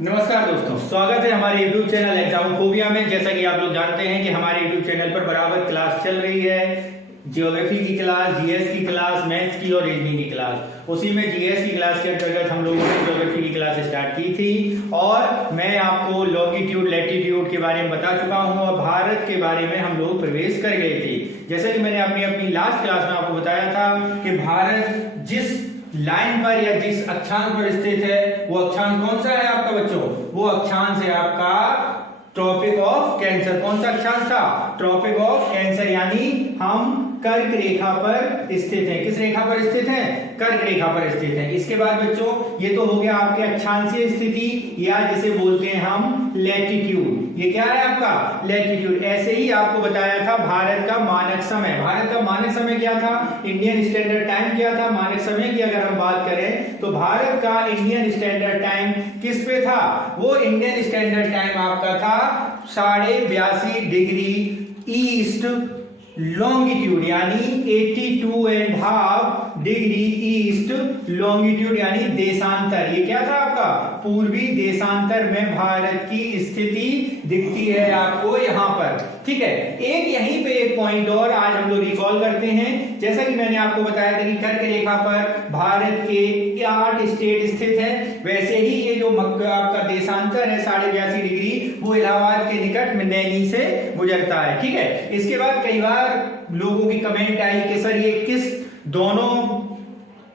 नमस्कार दोस्तों, स्वागत है हमारे YouTube चैनल एग्जामोफोबिया में। जैसा कि आप लोग जानते हैं कि हमारे YouTube चैनल पर बराबर क्लास चल रही है, ज्योग्राफी की क्लास, जीएस की क्लास, मैथ्स की और रीजनिंग की क्लास। उसी में जीएस की क्लास के अंतर्गत हम लोगों ने ज्योग्राफी की क्लास स्टार्ट की थी और मैं आपको लॉन्गिट्यूड लैटिट्यूड के बारे में बता चुका हूं और भारत के बारे में हम लोग प्रवेश कर गए थे। जैसे कि मैंने अपनी लास्ट क्लास में आपको बताया था कि भारत जिस लाइन पर या जिस अक्षांश पर स्थित है वो अक्षांश कौन सा है आपका बच्चों? वो अक्षांश है आपका ट्रॉपिक ऑफ कैंसर। कौन सा अक्षांश था? ट्रॉपिक ऑफ कैंसर, यानी हम कर्क रेखा पर स्थित हैं। किस रेखा पर स्थित हैं? कर्क रेखा पर स्थित हैं। इसके बाद बच्चों ये तो हो गया आपके अक्षांशीय स्थिति या जिसे बोलते हैं हम लैटिट्यूड। ये क्या है आपका? लैटिट्यूड। ऐसे ही आपको बताया था भारत का मानक समय। भारत का मानक समय क्या था? इंडियन स्टैंडर्ड टाइम क्या था? मानक समय की अगर हम बात करें तो भारत का इंडियन स्टैंडर्ड टाइम किस पे था? वो इंडियन स्टैंडर्ड टाइम आपका था 82.5 डिग्री ईस्ट लॉन्गिट्यूड, यानी 82.5 डिग्री ईस्ट लॉन्गिट्यूड, यानी देशांतर। ये क्या था आपका? पूर्वी देशांतर में भारत की स्थिति दिखती है आपको यहाँ पर। ठीक है, एक यहीं पे एक पॉइंट और आज हम लोग रिकॉल करते हैं। जैसा कि मैंने आपको बताया था कि कर्क रेखा पर भारत के 8 स्टेट स्थित है, वैसे ही ये जो आपका देशांतर है 82.5 डिग्री, वो इलाहाबाद के निकट में नैनी से गुजरता है। ठीक है, इसके बाद कई बार लोगों की कमेंट आई कि सर ये किस दोनों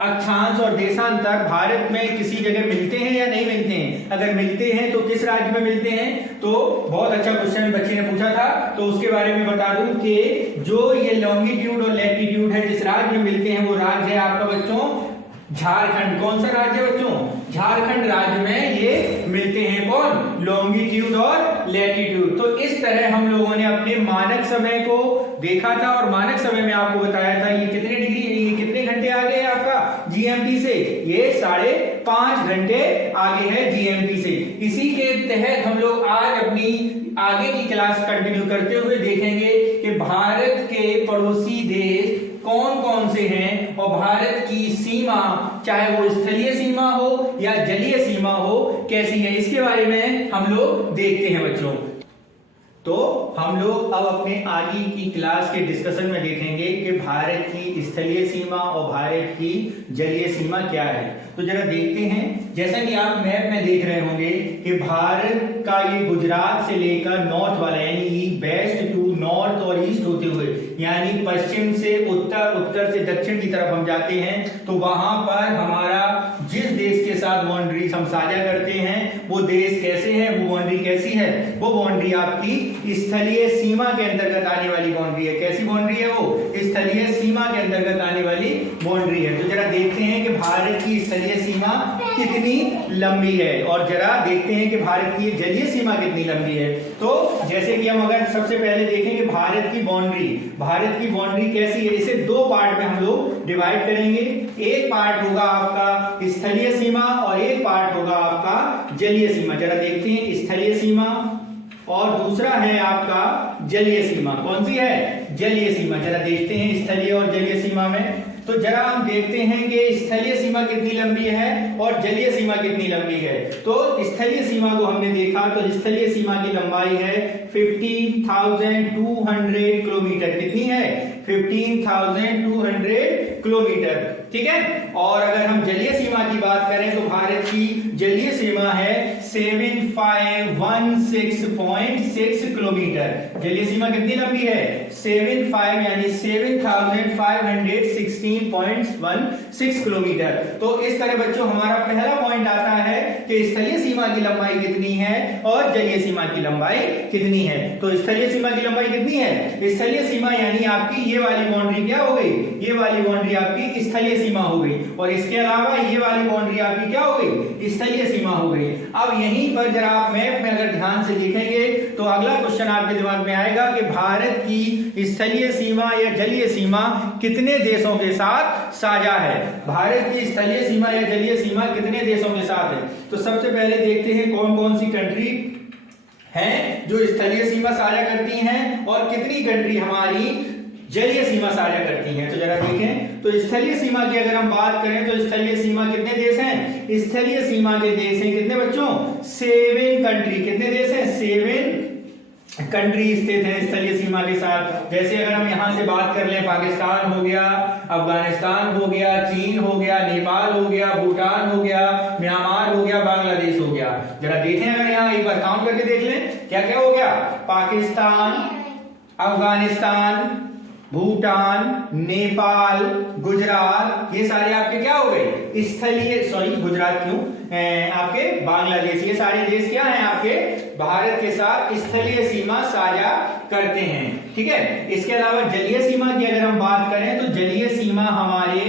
अक्षांश और देशांतर भारत में किसी जगह मिलते हैं या नहीं मिलते हैं? अगर मिलते हैं तो किस राज्य में मिलते हैं? तो बहुत अच्छा क्वेश्चन बच्चे ने पूछा था, तो उसके बारे में बता दूं कि जो ये लॉन्गिट्यूड और लैटिट्यूड है जिस राज्य में मिलते हैं वो राज्य है आपका बच्चों झारखंड। कौन सा राज्य बच्चों? झारखंड राज्य में ये मिलते हैं। कौन? लॉन्गिट्यूड और लैटिट्यूड। तो इस तरह हम लोगों ने अपने मानक समय को देखा था और मानक समय में आपको बताया था ये कितने डिग्री, ये कितने घंटे आगे है आपका जीएमटी से? ये 5.5 घंटे आगे है जीएमटी से। इसी के तहत हम लोग आज अपनी आगे की क्लास कंटिन्यू करते हुए देखेंगे कि भारत के पड़ोसी देश कौन कौन से हैं और भारत की सीमा, चाहे वो स्थलीय सीमा हो या जलीय सीमा हो, कैसी है, इसके बारे में हम लोग देखते हैं बच्चों। तो हम लोग अब अपने आगे की क्लास के डिस्कशन में देखेंगे कि भारत की स्थलीय सीमा और भारत की जलीय सीमा क्या है। तो जरा देखते हैं, जैसा कि आप मैप में देख रहे होंगे कि भारत का ये गुजरात से लेकर नॉर्थ वाला, यानी वेस्ट टू नॉर्थ और ईस्ट होते हुए, यानी पश्चिम से उत्तर, उत्तर से दक्षिण की तरफ हम जाते हैं, तो वहां पर हमारा जिस देश के साथ बाउंड्री हम साझा करते हैं वो देश कैसे है, वो बाउंड्री कैसी है? वो बाउंड्री आपकी स्थलीय सीमा के अंतर्गत आने वाली बाउंड्री है। कैसी बाउंड्री है? वो स्थलीय सीमा के अंतर्गत आने वाली बाउंड्री है। तो जरा देखते हैं कि भारत की स्थलीय सीमा कितनी लंबी है और जरा देखते हैं कि भारत की जलीय सीमा कितनी लंबी है। तो जैसे कि हम अगर सबसे पहले देखें कि भारत की बाउंड्री कैसी है, इसे दो पार्ट में हम लोग डिवाइड करेंगे। एक पार्ट होगा आपका स्थलीय सीमा और एक पार्ट होगा आपका जलीय सीमा। जरा देखते हैं स्थलीय सीमा और दूसरा है आपका जलीय सीमा। कौन सी है? जलीय सीमा। जरा देखते हैं स्थलीय और जलीय सीमा में। तो जरा हम देखते हैं कि स्थलीय सीमा कितनी लंबी है और जलीय सीमा कितनी लंबी है। तो स्थलीय सीमा को हमने देखा तो स्थलीय सीमा की लंबाई है 15,200 किलोमीटर। कितनी है? 15,200 किलोमीटर। ठीक है, और अगर हम जलीय सीमा की बात करें तो भारत की जलीय सीमा है 7516.6 किलोमीटर। जलीय सीमा कितनी लंबी है? 75 यानी 7516.16 किलोमीटर। तो इस तरह बच्चों हमारा पहला पॉइंट आता है कि स्थलीय सीमा की लंबाई कितनी है और जलीय सीमा की लंबाई कितनी है। तो स्थलीय सीमा की लंबाई कितनी है? स्थलीय सीमा यानी आपकी ये वाली बाउंड्री क्या हो गई? ये वाली बाउंड्री आपकी स्थलीय सीमा हो गई और इसके अलावा ये वाली बाउंड्री आपकी क्या हो गई? स्थलीय सीमा हो गई। अब यहीं पर जरा आप मैप में अगर ध्यान से देखेंगे तो अगला क्वेश्चन आपके दिमाग में आएगा कि भारत की स्थलीय सीमा या जलीय सीमा कितने देशों के साथ साझा है? भारत की स्थलीय सीमा या जलीय सीमा कितने देशों के साथ है? तो सबसे पहले देखते हैं कौन कौन सी कंट्री हैं जो स्थलीय सीमा साझा करती हैं और कितनी कंट्री हमारी जलीय सीमा साझा करती हैं। तो जरा देखें, तो स्थलीय सीमा की अगर हम बात करें तो स्थलीय सीमा कितने देश हैं? स्थलीय सीमा के देश हैं कितने बच्चों? 7 कंट्री। कितने देश हैं? 7 कंट्री स्थित है स्थलीय सीमा के साथ। जैसे अगर हम यहां से बात कर लें, पाकिस्तान हो गया, अफगानिस्तान हो गया, चीन हो गया, नेपाल हो गया, भूटान हो गया, म्यांमार हो गया, बांग्लादेश हो गया। जरा देखें, अगर यहां एक बार काउंट करके देख लें, क्या क्या हो गया? पाकिस्तान, अफगानिस्तान, भूटान, नेपाल, गुजरात, ये सारे आपके क्या हो गए? स्थलीय, सॉरी गुजरात क्यों, आपके बांग्लादेश, ये सारे देश क्या हैं? आपके भारत के साथ स्थलीय सीमा साझा करते हैं। ठीक है, इसके अलावा जलीय सीमा की अगर हम बात करें तो जलीय सीमा हमारे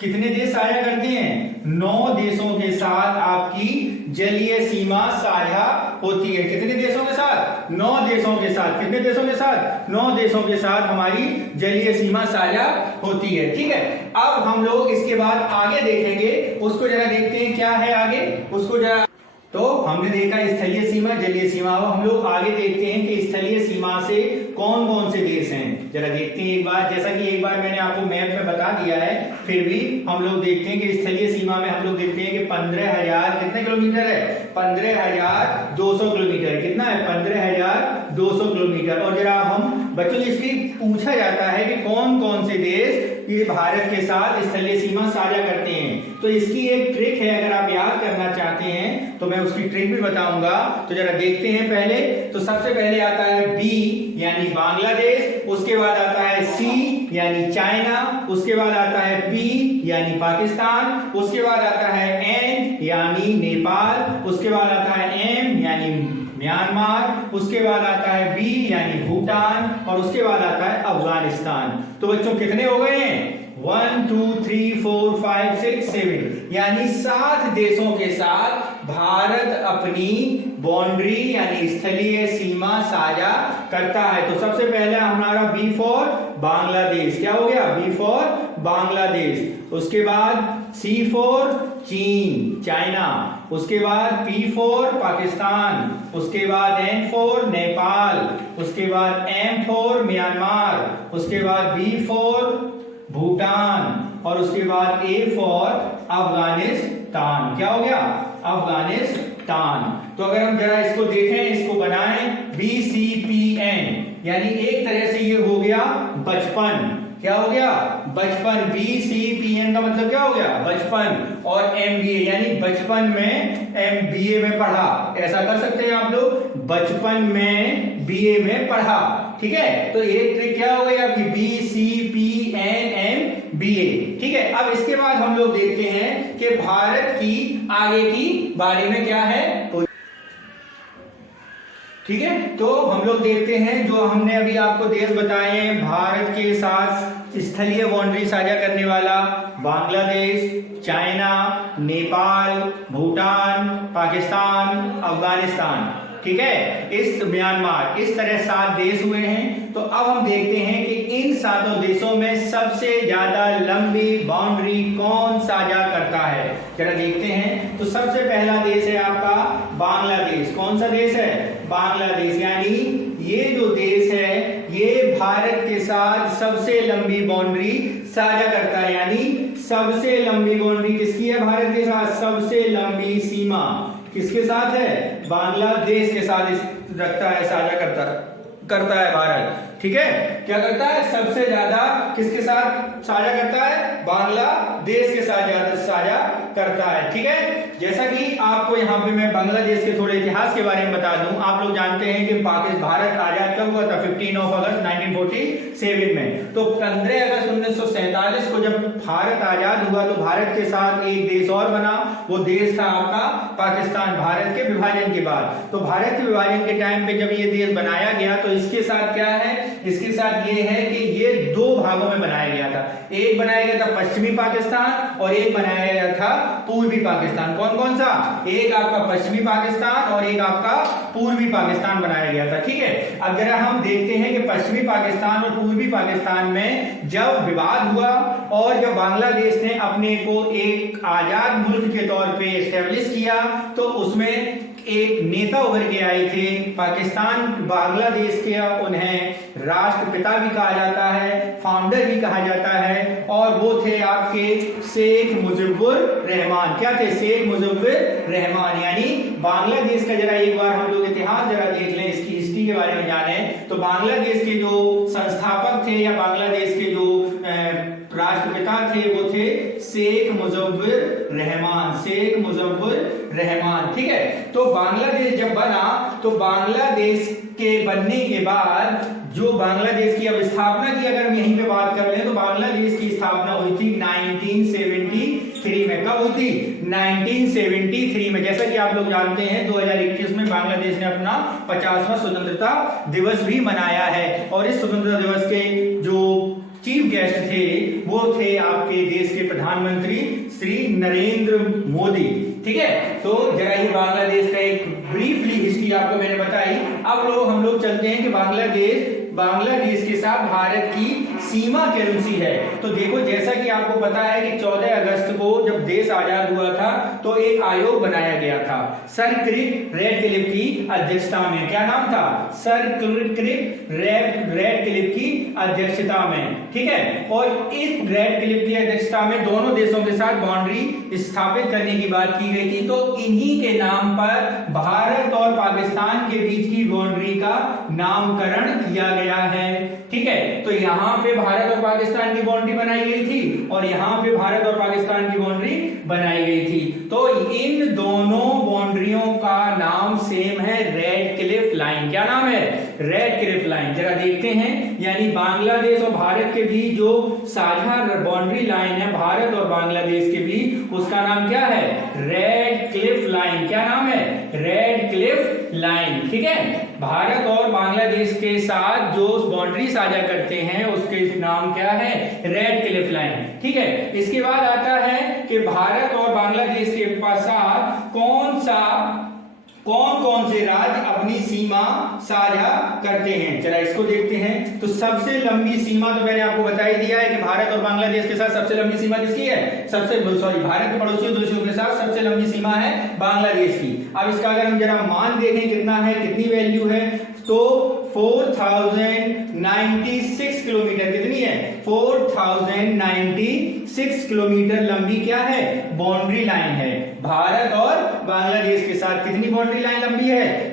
कितने देश साझा करते हैं? 9 देशों के साथ आपकी जलीय सीमा साझा होती है। कितने देशों के साथ? 9 देशों के साथ। कितने देशों के साथ? 9 देशों के साथ हमारी जलीय सीमा साझा होती है। ठीक है, अब हम लोग इसके बाद आगे देखेंगे, उसको जरा देखते हैं क्या है आगे, उसको जरा। तो हमने देखा स्थलीय सीमा, जलीय सीमा। अब हम लोग आगे देखते हैं कि स्थलीय सीमा से कौन कौन से देश हैं। जरा देखते हैं एक बार, जैसा कि एक बार मैंने आपको मैप में बता दिया है, फिर भी हम लोग देखते हैं कि स्थलीय सीमा में हम लोग देखते हैं कि 15,000 कितने किलोमीटर है? 15,200 किलोमीटर। कितना है? 15,200 किलोमीटर। और जरा हम बच्चों, इसकी पूछा जाता है कि कौन कौन से देश ये भारत के साथ स्थलीय सीमा साझा करते हैं। तो इसकी एक ट्रिक है, अगर आप याद करना चाहते हैं तो मैं उसकी ट्रिक भी बताऊंगा। तो जरा देखते हैं पहले। तो सबसे पहले आता है बी यानी बांग्लादेश, उसके बाद आता है सी यानी चाइना, उसके बाद आता है पी यानी पाकिस्तान, उसके बाद आता है एन यानी नेपाल, उसके बाद आता है एम यानी म्यांमार, उसके बाद आता है बी यानी भूटान, और उसके बाद आता है अफगानिस्तान। तो बच्चों कितने हो गए हैं? 1 2 3 4 5 6 7 यानी 7 देशों के साथ भारत अपनी बाउंड्री यानी स्थलीय सीमा साझा करता है। तो सबसे पहले हमारा बी फॉर बांग्लादेश, क्या हो गया? B for Bangladesh. उसके बाद सी फॉर चीन, चाइना, उसके बाद पी फॉर पाकिस्तान, उसके बाद एन फॉर नेपाल, उसके बाद एम फॉर म्यांमार, उसके बाद बी फॉर भूटान, और उसके बाद ए फॉर अफगानिस्तान। क्या हो गया? अफगानिस्तान। तो अगर हम जरा इसको देखें, इसको बनाएं, BCPN यानी एक तरह से ये हो गया बचपन। क्या हो गया? बचपन। BCPN का मतलब क्या हो गया? बचपन। और MBA यानी बचपन में MBA में पढ़ा, ऐसा कर सकते हैं आप लोग, बचपन में BA में पढ़ा। ठीक है, तो एक ट्रिक क्या हो गई आपकी? BCPN MBA। ठीक है, अब इसके बाद हम लोग देखते हैं कि भारत की आगे की बारे में क्या है। ठीक है, तो हम लोग देखते हैं जो हमने अभी आपको देश बताए हैं भारत के साथ स्थलीय बाउंड्री साझा करने वाला, बांग्लादेश, चाइना, नेपाल, भूटान, पाकिस्तान, अफगानिस्तान। ठीक है, इस म्यांमार, इस तरह 7 देश हुए हैं। तो अब हम देखते हैं कि इन 7 देशों में सबसे ज्यादा लंबी बाउंड्री कौन साझा करता है। जरा देखते हैं। तो सबसे पहला देश है आपका बांग्लादेश। कौन सा देश है? बांग्लादेश। यानी ये जो देश है ये भारत के साथ सबसे लंबी बाउंड्री साझा करता है। यानी सबसे लंबी बाउंड्री किसकी है भारत के साथ? सबसे लंबी सीमा किसके साथ है? बांग्लादेश के साथ रखता है, साझा करता है भारत। ठीक है, क्या करता है? सबसे ज्यादा किसके साथ साझा करता है? बांग्लादेश के साथ ज्यादा साझा करता है। ठीक है, जैसा कि आपको यहाँ पे मैं बांग्लादेश के थोड़े इतिहास के बारे में बता दूं। आप लोग जानते हैं कि भारत आजाद कब हुआ था? 15 अगस्त 1947 में। तो 15 अगस्त 1947 को जब भारत आजाद हुआ तो भारत के साथ एक देश और बना, वो देश था आपका पाकिस्तान, भारत के विभाजन के बाद। तो भारत के विभाजन के टाइम पे जब ये देश बनाया गया तो इसके साथ क्या है? इसके साथ ये है कि ये 2 भागों में बनाया गया था। एक बनाया गया था पश्चिमी पाकिस्तान और एक बनाया गया था पूर्वी पाकिस्तान। कौन कौन सा? एक एक आपका पश्चिमी पाकिस्तान और एक आपका पूर्वी पाकिस्तान बनाया गया था। ठीक है, अब जरा हम देखते हैं कि पश्चिमी पाकिस्तान और पूर्वी पाकिस्तान में जब विवाद हुआ और जब बांग्लादेश ने अपने को एक आजाद मुल्क के तौर पे एस्टेब्लिश किया, तो उसमें एक नेता उभर के आए थे पाकिस्तान बांग्लादेश के, उन्हें राष्ट्रपिता भी कहा जाता है, फाउंडर भी कहा जाता है, और वो थे आपके शेख मुजीबुर रहमान। क्या थे? शेख मुजीबुर रहमान। यानी बांग्लादेश का जरा एक बार हम लोग इतिहास जरा देख लें, इसकी हिस्ट्री के बारे में जाने, तो बांग्लादेश के जो संस्थापक थे या बांग्लादेश के जो राष्ट्रपिता थे वो थे शेख मुजीबुर रहमान, शेख मुजीबुर रहमान। ठीक है, तो बांग्लादेश जब बना तो बांग्लादेश के बनने के बाद जो बांग्लादेश की अब स्थापना की अगर हम यहीं पे बात कर लें तो बांग्लादेश की स्थापना हुई थी 1973 में। कब हुई थी? 1973 में। जैसा कि आप लोग जानते हैं 2021 में बांग्लादेश ने अपना 50वां स्वतंत्रता दिवस भी मनाया है, और इस स्वतंत्रता दिवस के जो चीफ गेस्ट थे वो थे आपके देश के प्रधानमंत्री श्री नरेंद्र मोदी। ठीक है, तो जरा ये बांग्लादेश का एक ब्रीफली हिस्ट्री आपको मैंने बताई। अब हम लोग चलते हैं कि बांग्लादेश के साथ भारत की सीमा कौन सी है। तो देखो, जैसा कि आपको पता है कि 14 अगस्त को जब देश आजाद हुआ था तो एक आयोग बनाया गया था सर क्रिक रेडक्लिफ की अध्यक्षता में। क्या नाम था? सर क्रिक रेडक्लिफ की अध्यक्षता में। ठीक है, और इस रेडक्लिफ की अध्यक्षता में दोनों देशों के साथ बाउंड्री स्थापित करने की बात की गई थी। तो इन्हीं के नाम पर भारत और पाकिस्तान के बीच की बाउंड्री का नामकरण किया गया है। ठीक है, तो यहाँ पे भारत और पाकिस्तान की बाउंड्री बनाई गई थी और यहाँ पे भारत और पाकिस्तान की बाउंड्री बनाई गई थी। तो इन दोनों बाउंड्रियों का नाम सेम है, रेड क्लिफ लाइन। क्या नाम है? Red Cliff line. जरा देखते हैं, यानी बांग्लादेश और भारत के बीच जो साझा बाउंड्री लाइन है भारत और बांग्लादेश के बीच, उसका नाम क्या है? Red Cliff line. क्या नाम है? Red Cliff line. ठीक है, भारत और बांग्लादेश के साथ जो बाउंड्री साझा करते हैं उसके नाम क्या है? Red Cliff line. ठीक है, इसके बाद आता है कि भारत और बांग्लादेश के साथ कौन कौन से राज्य अपनी सीमा साझा करते हैं, जरा इसको देखते हैं। तो सबसे लंबी सीमा तो मैंने आपको बता ही दिया है कि भारत और बांग्लादेश के साथ सबसे लंबी सीमा किसकी है? भारत के पड़ोसियों देशों के साथ सबसे लंबी सीमा है बांग्लादेश की। अब इसका अगर हम जरा मान देखें कितना है, कितनी वैल्यू है, तो 4096 किलोमीटर। कितनी है? 4096 किलोमीटर लंबी क्या है? बाउंड्री लाइन है। भारत और बांग्लादेश के साथ कितनी बाउंड्री लाइन लंबी है?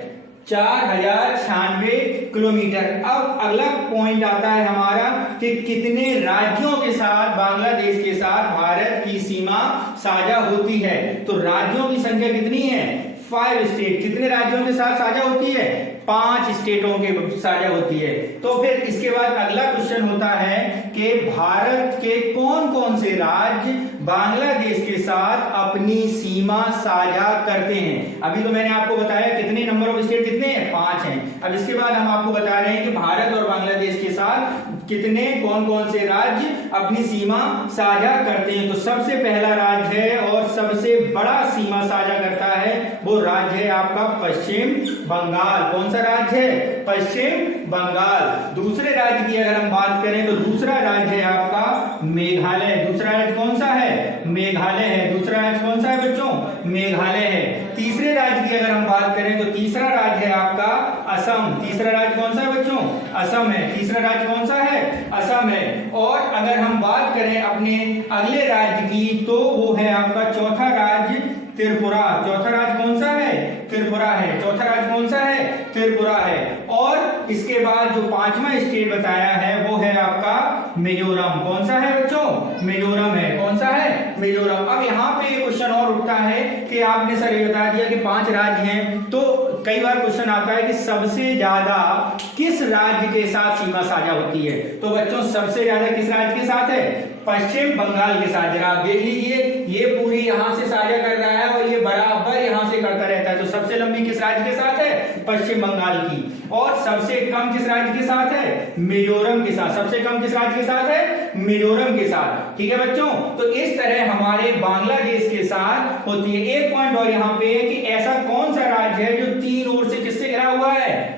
4096 किलोमीटर। अब अगला पॉइंट आता है हमारा कि कितने राज्यों के साथ बांग्लादेश के साथ भारत की सीमा साझा होती है। तो राज्यों की संख्या कितनी है? 5 स्टेट। कितने राज्यों के साथ साझा होती है? 5 स्टेटों के साझा होती है। तो फिर इसके बाद अगला क्वेश्चन होता है कि भारत के कौन कौन से राज्य बांग्लादेश के साथ अपनी सीमा साझा करते हैं। अभी तो मैंने आपको बताया कितने नंबर ऑफ स्टेट कितने हैं? 5 हैं। अब इसके बाद हम आपको बता रहे हैं कि भारत और बांग्लादेश के साथ कितने कौन कौन से राज्य अपनी सीमा साझा करते हैं। तो सबसे पहला राज्य है और सबसे बड़ा सीमा साझा करता है वो राज्य है आपका पश्चिम बंगाल। कौन सा राज्य है? पश्चिम बंगाल। दूसरे राज्य की अगर हम बात करें तो दूसरा राज्य है आपका मेघालय। दूसरा राज्य कौन सा है? मेघालय है। दूसरा राज्य कौन सा है बच्चों? मेघालय है। तीसरे राज्य की अगर हम बात करें तो तीसरा राज्य है आपका असम। तीसरा राज्य कौन सा है बच्चों? असम है। तीसरा राज्य कौन सा है? असम है। और अगर हम बात करें अपने अगले राज्य की तो वो है आपका चौथा राज्य त्रिपुरा। चौथा राज्य कौन सा है? त्रिपुरा है। चौथा राज्य कौन सा है? त्रिपुरा है। और इसके बाद जो 5वां स्टेट बताया है वो है आपका मिजोरम। कौन सा है बच्चों? मिजोरम है। कौन सा है? मिजोरम। अब यहाँ पे क्वेश्चन और उठता है कि आपने सर ये बता दिया कि 5 राज्य हैं, तो कई बार क्वेश्चन आता है कि सबसे ज्यादा किस राज्य के साथ सीमा साझा होती है। तो बच्चों सबसे ज्यादा किस राज्य के साथ है? पश्चिम बंगाल के साथ। जरा आप देख लीजिए, ये पूरी यहां से साझा कर रहा है और ये बराबर यहां से करता रहता है। तो सबसे लंबी किस राज्य के साथ है? पश्चिम बंगाल की। और सबसे कम किस राज्य के साथ है? मिजोरम के साथ। सबसे कम किस राज्य के साथ है? मिजोरम के साथ। ठीक है बच्चों, तो इस तरह हमारे बांग्लादेश के साथ होती है। एक पॉइंट और यहाँ पे कि ऐसा कौन सा राज्य है जो तीन ओर से किससे घिरा हुआ है,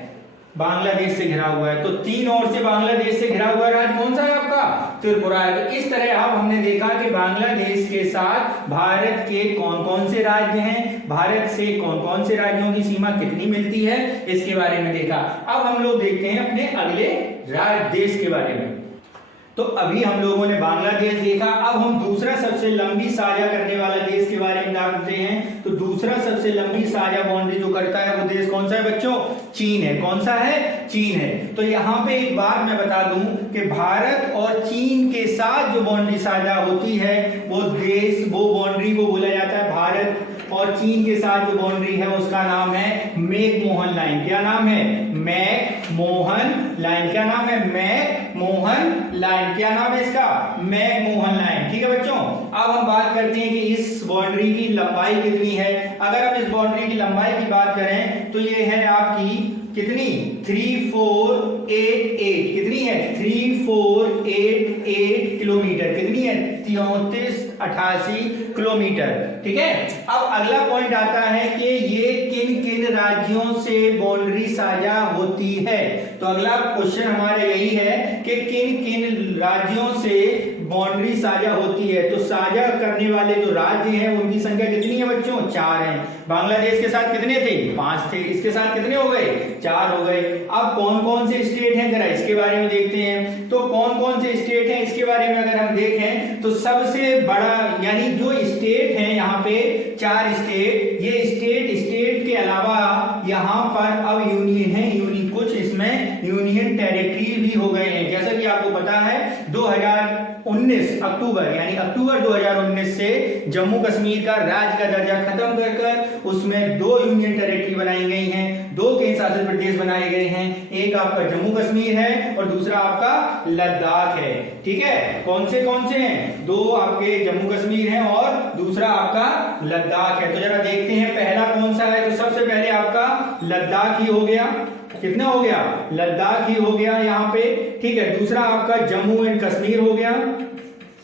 बांग्लादेश से घिरा हुआ है। तो तीन ओर से बांग्लादेश से घिरा हुआ राज्य कौन सा है आपका, त्रिपुरा है। तो इस तरह अब हमने देखा कि बांग्लादेश के साथ भारत के कौन कौन से राज्य हैं, भारत से कौन कौन से राज्यों की सीमा कितनी मिलती है, इसके बारे में देखा। अब हम लोग देखते हैं अपने अगले देश के बारे में। तो अभी हम लोगों ने बांग्लादेश देखा, अब हम दूसरा सबसे लंबी साझा करने वाला देश के बारे में जानते हैं। तो दूसरा सबसे लंबी साझा बाउंड्री जो करता है वो देश कौन सा है बच्चों, चीन है। कौन सा है, चीन है। तो यहाँ पे एक बात मैं बता दूं कि भारत और चीन के साथ जो बाउंड्री साझा होती है वो देश, वो बाउंड्री को बोला जाता है, भारत और चीन के साथ जो बाउंड्री है उसका नाम है मैक-मोहन लाइन। क्या नाम है, मैक-मोहन लाइन। क्या नाम है, मैक-मोहन लाइन। क्या नाम है इसका, मैक-मोहन लाइन। ठीक है बच्चों, अब हम बात करते हैं कि इस बाउंड्री की लंबाई कितनी है। अगर हम इस बाउंड्री की लंबाई की बात करें तो ये है आपकी कितनी, 3488। कितनी है, 3488 किलोमीटर। कितनी है, 3388 किलोमीटर। ठीक है, अब अगला पॉइंट आता है कि ये किन किन राज्यों से बाउंड्री साझा होती है। तो अगला क्वेश्चन हमारा यही है कि किन किन राज्यों से बाउंड्री साझा होती है। तो साझा करने वाले जो राज्य हैं उनकी संख्या कितनी है बच्चों, 4 हैं। बांग्लादेश के साथ कितने थे, 5 थे। इसके साथ कितने हो गए, 4 हो गए। अब कौन कौन से स्टेट हैं जरा इसके बारे में देखते हैं। तो कौन कौन से स्टेट हैं इसके बारे में अगर हम देखें तो सबसे बड़ा यानी जो स्टेट है यहाँ पे 4 स्टेट, ये स्टेट के अलावा यहाँ पर अब यूनियन है, कुछ इसमें यूनियन टेरिटरी भी हो गए हैं। जैसा कि आपको पता है 2019 अक्टूबर यानी अक्टूबर 2019 से जम्मू कश्मीर का राज्य का दर्जा खत्म कर उसमें 2 यूनियन टेरिटरी बनाई गई हैं, 2 केंद्र शासित प्रदेश बनाए गए हैं। एक आपका जम्मू कश्मीर है और दूसरा आपका लद्दाख है। ठीक है, कौन से हैं, 2 आपके जम्मू कश्मीर है और दूसरा आपका लद्दाख है। तो जरा देखते हैं पहला कौन सा है। तो सबसे पहले आपका लद्दाख ही हो गया। कितना हो गया, लद्दाख ही हो गया यहाँ पे। ठीक है, दूसरा आपका जम्मू एंड कश्मीर हो गया,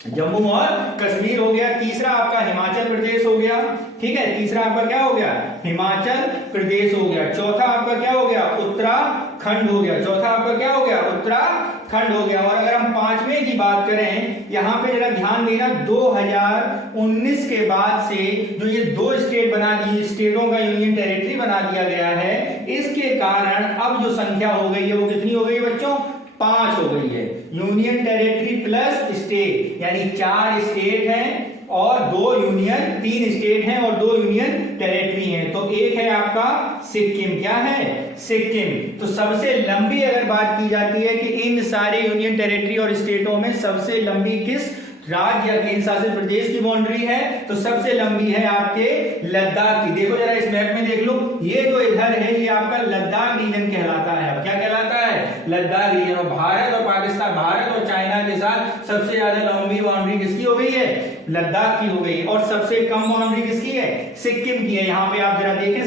जम्मू और कश्मीर हो गया। तीसरा आपका हिमाचल प्रदेश हो गया। ठीक है, तीसरा आपका क्या हो गया, हिमाचल प्रदेश हो गया। चौथा आपका क्या हो गया, उत्तराखंड हो गया। चौथा आपका क्या हो गया, उत्तराखंड हो गया। और अगर हम 5वें की बात करें, यहाँ पे जरा ध्यान देना, 2019 के बाद से जो ये 2 स्टेट बना दी, स्टेटों का यूनियन टेरिटरी बना दिया गया है, इसके कारण अब जो संख्या हो गई है वो कितनी हो गई बच्चों, 5 हो गई है। यूनियन टेरिटरी प्लस स्टेट यानी 4 स्टेट हैं और 2 यूनियन, 3 स्टेट हैं और 2 यूनियन टेरिटरी हैं। तो एक है आपका सिक्किम। क्या है, सिक्किम। तो सबसे लंबी अगर बात की जाती है कि इन सारे यूनियन टेरिटरी और स्टेटों में सबसे लंबी किस राज्य या केंद्र शासित प्रदेश की बाउंड्री है, तो सबसे लंबी है आपके लद्दाख की। देखो जरा इस मैप में देख लो, ये जो इधर है ये आपका लद्दाख रीजन कहलाता है। अब क्या कहलाता है, लद्दाख रीजन। और भारत और पाकिस्तान, भारत और चाइना के साथ सबसे ज्यादा लंबी बाउंड्री किसकी हो गई है, लद्दाख की हो गई। और सबसे कम बाउंड्री किसकी है, सिक्किम की है। यहाँ पे आप जरा देखें,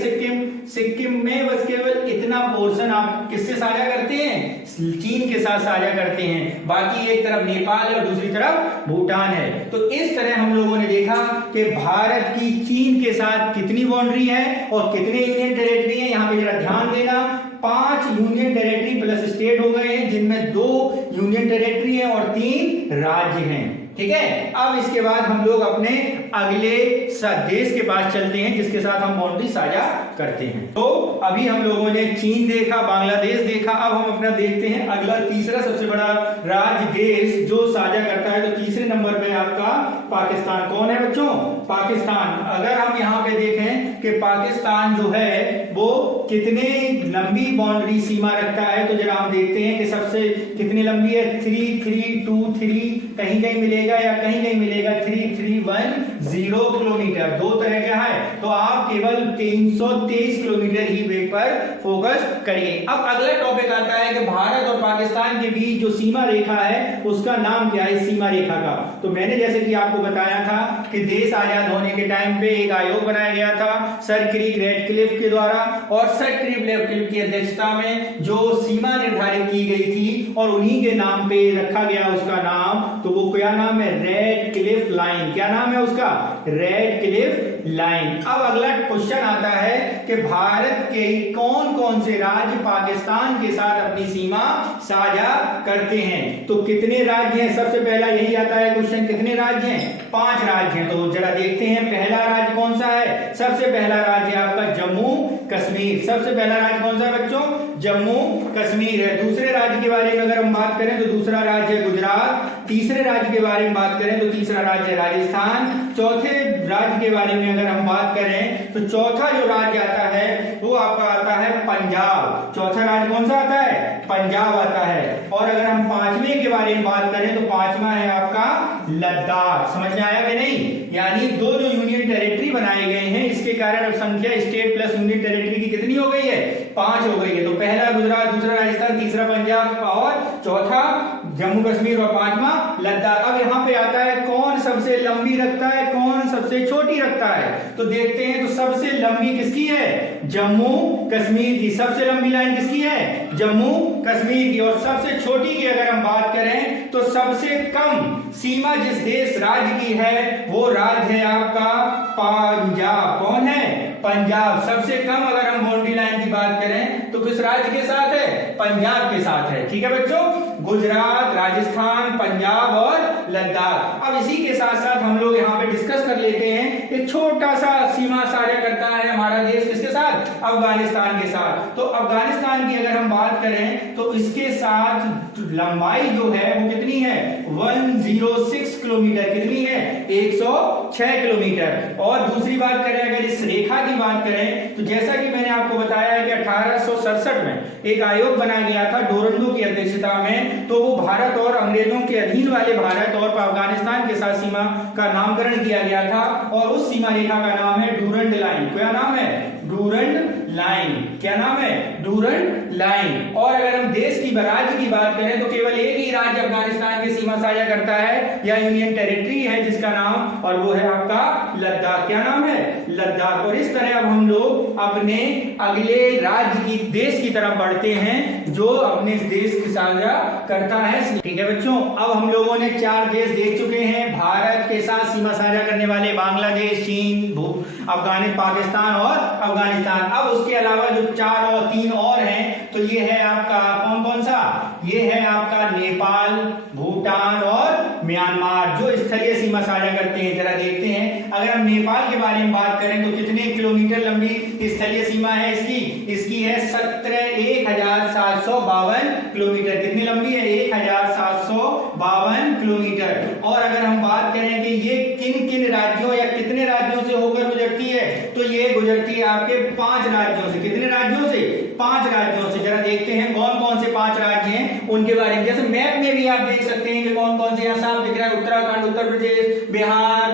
सिक्किम में बस केवल इतना पोर्शन आप किससे साझा करते हैं, चीन के साथ साझा करते हैं। बाकी एक तरफ नेपाल है और दूसरी तरफ भूटान है। तो इस तरह हम लोगों ने देखा कि भारत की चीन के साथ कितनी बाउंड्री है और कितने यूनियन टेरिटरी है। यहाँ पे जरा ध्यान देना, 5 यूनियन टेरिटरी प्लस स्टेट हो गए हैं, जिनमें 2 यूनियन टेरिटरी है और 3 राज्य हैं। ठीक है, अब इसके बाद हम लोग अपने अगले देश के पास चलते हैं जिसके साथ हम बाउंड्री साझा करते हैं। तो अभी हम लोगों ने चीन देखा, बांग्लादेश देखा, अब हम अपना देखते हैं अगला तीसरा सबसे बड़ा राज्य देश जो साझा करता है। तो तीसरे नंबर पे आपका पाकिस्तान। कौन है बच्चों, पाकिस्तान। अगर हम यहाँ पे देखें कि पाकिस्तान जो है वो कितने लंबी बाउंड्री सीमा रखता है, तो जरा हम देखते हैं कि सबसे कितनी लंबी है, 3323 कहीं मिलेगा या कहीं मिलेगा 3310 किलोमीटर। 2 तरह का है, तो आप केवल 323 किलोमीटर ही वेग पर फोकस करिए। अब अगला टॉपिक आता है कि भारत और पाकिस्तान के बीच जो सीमा रेखा है उसका नाम क्या है, सीमा रेखा का। तो मैंने जैसे कि आपको बताया था कि देश आ आजाद होने के टाइम पे एक आयोग बनाया गया था सर क्रिक रेडक्लिफ के द्वारा, और सर क्रिक रेडक्लिफ की अध्यक्षता में जो सीमा निर्धारित की गई थी और उन्हीं के नाम पे रखा गया उसका नाम, तो वो क्या नाम है, रेडक्लिफ लाइन। क्या नाम है उसका, रेडक्लिफ लाइन। अब अगला क्वेश्चन आता है कि भारत के कौन कौन से राज्य पाकिस्तान के साथ अपनी सीमा साझा करते हैं, तो कितने राज्य हैं, सबसे पहला यही आता है क्वेश्चन, कितने राज्य हैं, 5 राज्य हैं। तो जरा देखते हैं पहला राज्य कौन सा है, सबसे पहला राज्य आपका जम्मू कश्मीर। सबसे पहला राज्य कौन सा है बच्चों, जम्मू कश्मीर है। दूसरे राज्य के बारे में अगर हम बात करें तो दूसरा राज्य है गुजरात। तीसरे राज्य के बारे में बात करें तो तीसरा राज्य है राजस्थान। चौथे राज्य के बारे में अगर हम बात करें तो चौथा जो राज्य आता है वो आपका आता है पंजाब। चौथा राज्य कौन सा आता है, पंजाब आता है। और अगर हम पांचवें के बारे में बात करें तो पांचवा है आपका लद्दाख। समझ में आया कि नहीं, यानी 2 जो यूनियन टेरिटरी बनाए गए हैं इसके कारण अब संख्या स्टेट प्लस यूनियन टेरिटरी की कितनी हो गई है, 5 हो गई है। तो पहला गुजरात, दूसरा राजस्थान, तीसरा पंजाब और चौथा जम्मू कश्मीर और पांचवा लद्दाख। अब यहाँ पे आता है कौन सबसे लंबी रखता है, कौन सबसे छोटी रखता है, तो देखते हैं। तो सबसे लंबी किसकी है, जम्मू कश्मीर की। सबसे लंबी लाइन किसकी है, जम्मू कश्मीर की। और सबसे छोटी की अगर हम बात करें तो सबसे कम सीमा जिस देश राज्य की है वो राज्य है आपका पंजाब। कौन है, पंजाब। सबसे कम अगर हम बाउंड्री लाइन की बात करें तो किस राज्य के साथ है, पंजाब के साथ है। ठीक है बच्चों, गुजरात, राजस्थान, पंजाब और लद्दाख। अब इसी के साथ साथ हम लोग यहाँ पे डिस्कस कर लेते हैं, एक छोटा सा सीमा साझा करता है हमारा देश किसके साथ, अफगानिस्तान के साथ। तो अफगानिस्तान की अगर हम बात करें तो इसके साथ लंबाई जो है वो कितनी है, 106 किलोमीटर। कितनी है, 106 किलोमीटर। और दूसरी बात करें अगर इस रेखा की बात करें तो जैसा कि मैंने आपको बताया है कि 1867 में एक आयोग बनाया गया था डोरंडो की अध्यक्षता में, तो वो भारत और अंग्रेजों के अधीन वाले भारत और अफगानिस्तान के साथ सीमा का नामकरण किया गया था, और उस सीमा रेखा का नाम है डूरंड लाइन। क्या नाम है, डूरंड लाइन। क्या नाम है, डूरंड लाइन। और अगर हम देश की राज्य की बात करें तो केवल एक ही राज्य अफगानिस्तान की सीमा साझा करता है या यूनियन टेरिटरी है जिसका नाम, और वो है आपका लद्दाख। क्या नाम है, लद्दाख। और इस तरह अब हम लोग अपने अगले राज्य की देश की तरफ बढ़ते हैं जो अपने देश की साझा करता है। ठीक है बच्चों, अब हम लोगों ने 4 देश देख चुके हैं भारत के साथ सीमा साझा करने वाले, बांग्लादेश, चीन, अफगानिस्तान, पाकिस्तान और अफगानिस्तान। अब उसके अलावा जो 4 और 3 और हैं तो ये है आपका कौन कौन सा, ये है आपका नेपाल, भूटान और म्यांमार जो स्थलीय सीमा साझा करते हैं। जरा देखते हैं, अगर हम नेपाल के बारे में बात करें तो कितने किलोमीटर लंबी स्थलीय सीमा है इसकी, इसकी है 17,752 किलोमीटर। कितनी लंबी है, 1,752 किलोमीटर। और अगर हम बात करें कि ये किन किन राज्यों या कितने राज्यों से होकर गुजरती है तो ये गुजरती है आपके 5 राज्यों से। कितने राज्यों से, 5 राज्यों से। जरा देखते हैं कौन कौन से 5 राज्य हैं उनके बारे में। जैसे मैप में भी आप देख सकते हैं कि कौन कौन से यहाँ साफ दिख रहा है, उत्तराखंड, उत्तर प्रदेश, बिहार,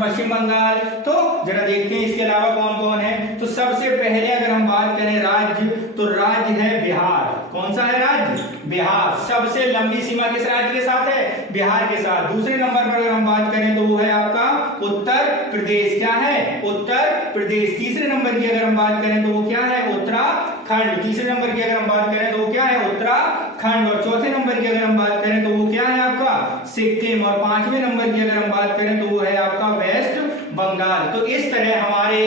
पश्चिम बंगाल। तो जरा देखते हैं इसके अलावा कौन कौन है। तो सबसे पहले अगर हम बात करें राज्य, तो राज्य है बिहार। कौन सा है राज्य, बिहार। सबसे लंबी सीमा किस राज्य के साथ है, बिहार के साथ। दूसरे नंबर पर अगर हम बात करें तो वो है आपका उत्तर प्रदेश। क्या है, उत्तर प्रदेश। तीसरे नंबर की अगर हम बात करें तो वो क्या है, उत्तराखंड। तीसरे नंबर की अगर हम बात करें तो वो क्या है, उत्तराखंड। और चौथे नंबर की अगर हम बात करें तो वो क्या है आपका, सिक्किम। और 5वें नंबर की अगर हम बात करें तो वो है आपका वेस्ट बंगाल। तो इस तरह हमारे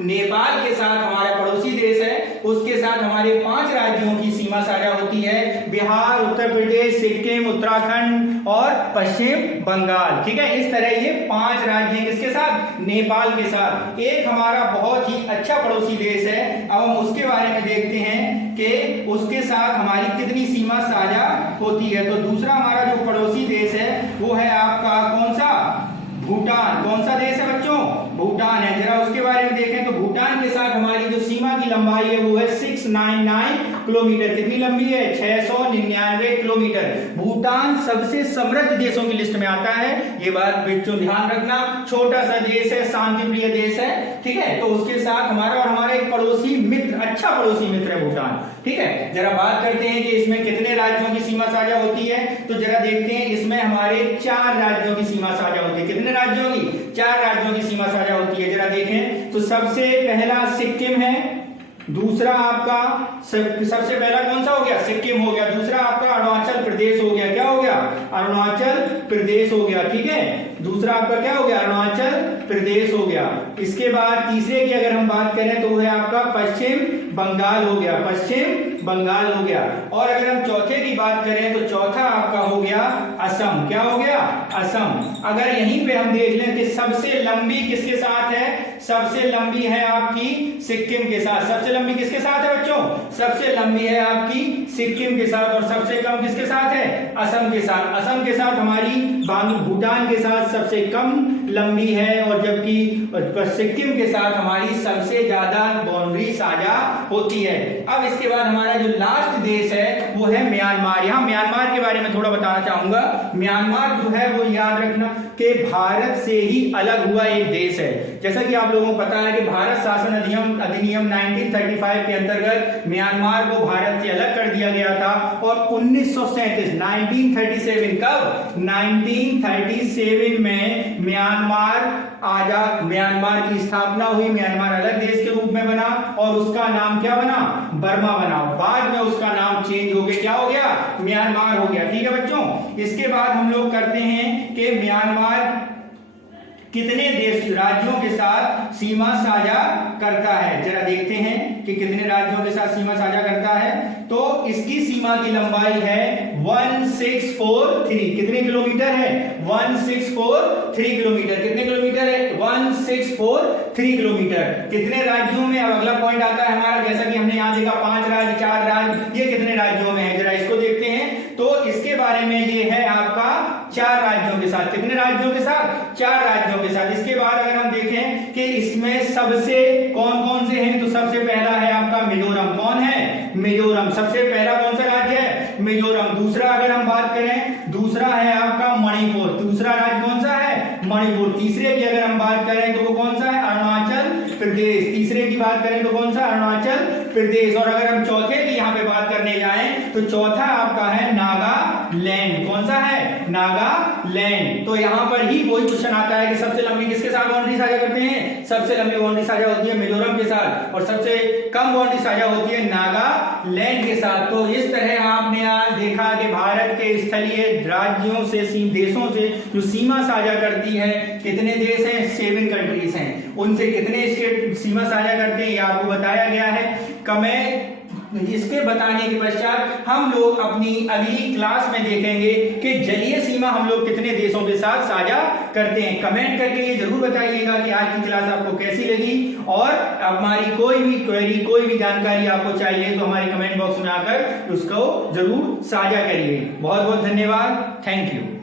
नेपाल के साथ हमारा पड़ोसी देश है उसके साथ हमारे 5 राज्यों की सीमा साझा होती है, बिहार, उत्तर प्रदेश, सिक्किम, उत्तराखंड और पश्चिम बंगाल। ठीक है, इस तरह ये 5 राज्य किसके साथ, नेपाल के साथ। एक हमारा बहुत ही अच्छा पड़ोसी देश है, अब हम उसके बारे में देखते हैं कि उसके साथ हमारी कितनी सीमा साझा होती है। तो दूसरा हमारा जो पड़ोसी देश है वो है आपका कौन सा, भूटान। कौन सा देश है बच्चों, भूटान है। जरा उसके बारे में देखें तो भूटान के साथ हमारी जो सीमा की लंबाई है वो है 699 किलोमीटर। कितनी लंबी है, 699 किलोमीटर। भूटान सबसे समृद्ध देशों की लिस्ट में आता है, ये बात बच्चों ध्यान रखना। छोटा सा देश है, शांति प्रिय देश है। ठीक है, तो उसके साथ हमारा और हमारा एक पड़ोसी मित्र, अच्छा पड़ोसी मित्र है भूटान। ठीक है, जरा बात करते हैं कि इसमें कितने राज्यों की सीमा साझा होती है। तो जरा देखते हैं, इसमें हमारे 4 राज्यों की सीमा साझा होती है। कितने राज्यों की, 4 राज्यों की सीमा साझा होती है। जरा देखें तो सबसे पहला सिक्किम है, दूसरा आपका सबसे पहला कौन सा हो गया, सिक्किम हो गया, दूसरा आपका अरुणाचल प्रदेश हो गया, क्या हो गया, अरुणाचल प्रदेश हो गया, ठीक है, दूसरा आपका क्या हो गया, अरुणाचल प्रदेश हो गया। इसके बाद तीसरे की अगर हम बात करें तो वो है आपका पश्चिम बंगाल हो गया, पश्चिम बंगाल हो गया। और अगर हम चौथे की बात करें तो चौथा आपका हो गया असम, क्या हो गया, असम। अगर यहीं पे हम देख लें कि सबसे लंबी किसके साथ है, सबसे लंबी है आपकी सिक्किम के साथ, सबसे लंबी किसके साथ है बच्चों, सबसे लंबी है आपकी सिक्किम के साथ, और सबसे कम किसके साथ है, असम के साथ। असम के साथ हमारी भूटान के साथ सबसे कम लंबी है, और जबकि सिक्किम के साथ हमारी सबसे ज्यादा बाउंड्री साझा होती है। अब इसके बाद हमारा जो लास्ट देश है वो है म्यांमार। यहाँ म्यांमार के बारे में थोड़ा बताना चाहूंगा। म्यांमार जो है वो याद रखना कि भारत से ही अलग हुआ एक देश है। जैसा कि आप लोगों को पता है कि भारत शासन अधिनियम 1935 के अंतर्गत म्यांमार को भारत से अलग कर दिया गया था, और 1937 कब, 1937 में म्यांमार की स्थापना हुई, म्यांमार अलग देश के रूप में बना, और उसका नाम क्या बना, बर्मा बना। बाद में उसका नाम चेंज हो गया, क्या हो गया, म्यांमार हो गया, ठीक है बच्चों। इसके बाद हम लोग करते हैं कि म्यांमार कितने देश राज्यों के साथ सीमा साझा करता है, जरा देखते हैं कि कितने राज्यों के साथ सीमा साझा करता है। तो इसकी सीमा की लंबाई है 1643, कितने किलोमीटर है, 1643 किलोमीटर, कितने किलोमीटर है, 1643 किलोमीटर। कितने राज्यों में, अब अगला पॉइंट आता है हमारा, जैसा कि हमने यहां देखा 5 राज्य 4 राज्य, ये कितने राज्यों में है, जरा इसको देखते हैं। तो इसके बारे में ये है आपका 4 राज्यों के साथ, कितने राज्यों के साथ, 4 राज्यों के साथ। इसके बाद अगर हम देखें कि इसमें सबसे कौन कौन से हैं, तो सबसे पहला है आपका मिजोरम, कौन है, मिजोरम, सबसे पहला कौन सा राज्य है, मिजोरम। दूसरा अगर हम बात करें, दूसरा है आपका मणिपुर, दूसरा राज्य कौन सा है, मणिपुर। तीसरे की अगर हम बात करें तो वो कौन सा है, अरुणाचल प्रदेश, तीसरे की बात करें तो कौन सा, अरुणाचल प्रदेश। और अगर हम चौथे की यहाँ पे बात करने जाएं तो चौथा आपका है नागालैंड, कौन सा है, नागालैंड। तो यहाँ पर ही वही क्वेश्चन आता है कि सबसे लंबी किसके साथ बाउंड्री साझा करते हैं, सबसे लंबी बाउंड्री साझा होती है मिजोरम के साथ, और सबसे कम बाउंड्री साझा होती है नागालैंड के साथ। तो इस तरह आपने आज देखा कि भारत के स्थलीय राज्यों से, देशों से जो सीमा साझा करती है, कितने देश हैं, 7 कंट्रीज हैं, उनसे कितने स्टेट सीमा साझा करते हैं ये आपको बताया गया है। इसके बताने के पश्चात हम लोग अपनी अगली क्लास में देखेंगे कि जलीय सीमा हम लोग कितने देशों के साथ साझा करते हैं। कमेंट करके ये जरूर बताइएगा कि आज की क्लास आपको कैसी लगी, और हमारी कोई भी क्वेरी, कोई भी जानकारी आपको चाहिए तो हमारे कमेंट बॉक्स में आकर उसको जरूर साझा करिए। बहुत बहुत धन्यवाद, थैंक यू।